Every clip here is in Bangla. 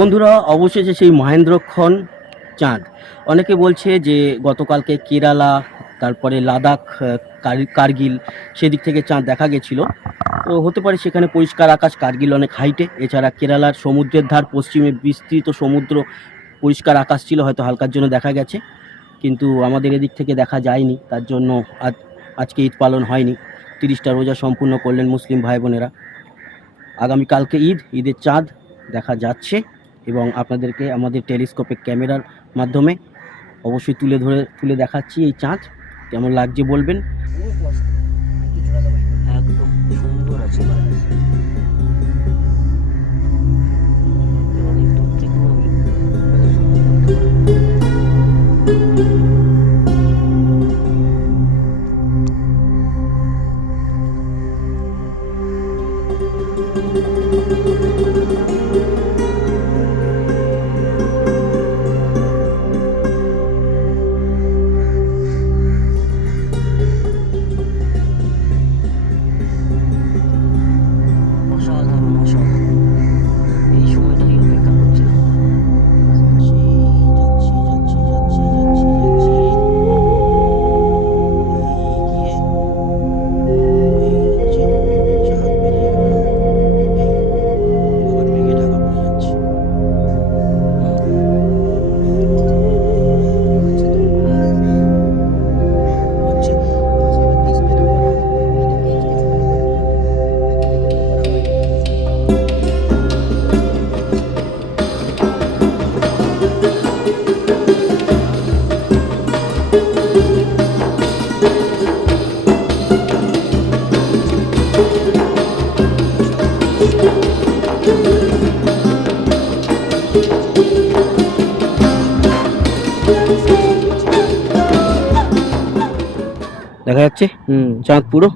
বন্ধুরা, অবশেষে সেই মহেন্দ্রক্ষণ চাঁদ। অনেকে বলছে যে গতকালকে কেরালা, তারপরে লাদাখ কার্গিল সেদিক থেকে চাঁদ দেখা গেছিল। তো হতে পারে সেখানে পরিষ্কার আকাশ, কার্গিল অনেক হাইটে এছাড়া কেরালার সমুদ্রের ধার পশ্চিমে বিস্তৃত সমুদ্র, পরিষ্কার আকাশ ছিল, হয়তো হালকার জন্য দেখা গেছে। কিন্তু আমাদের এদিক থেকে দেখা যায়নি, তার জন্য আজ, আজকে ঈদ পালন হয়নি। তিরিশটা রোজা সম্পূর্ণ করলেন মুসলিম ভাই বোনেরা আগামীকালকে ঈদ, ঈদের চাঁদ দেখা যাচ্ছে। এবং আপনাদেরকে আমাদের টেলিস্কোপের ক্যামেরার মাধ্যমে অবশ্যই তুলে ধরে, তুলে দেখাচ্ছি এই চাঁদ। কেমন লাগছে বলবেন? দেখা যাচ্ছে। হুম, চাঁদ পুরো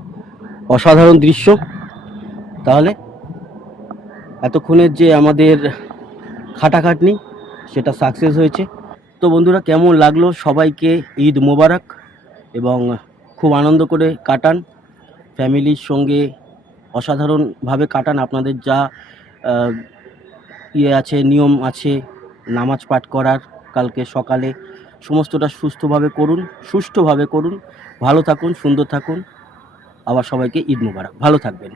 অসাধারণ দৃশ্য। তাহলে এতক্ষণের যে আমাদের খাটাখাটনি, সেটা সাকসেস হয়েছে। তো বন্ধুরা, কেমন লাগল? সবাইকে ঈদ মোবারক এবং খুব আনন্দ করে কাটান। ফ্যামিলির সঙ্গে অসাধারণভাবে কাটান। আপনাদের যা ইয়ে আছে, নিয়ম আছে, নামাজ পাঠ করার, কালকে সকালে সমস্তটা সুস্থভাবে করুন, সুষ্ঠুভাবে করুন, ভালো থাকুন, সুন্দর থাকুন। আবার সবাইকে ঈদ মুবারক। ভালো থাকবেন।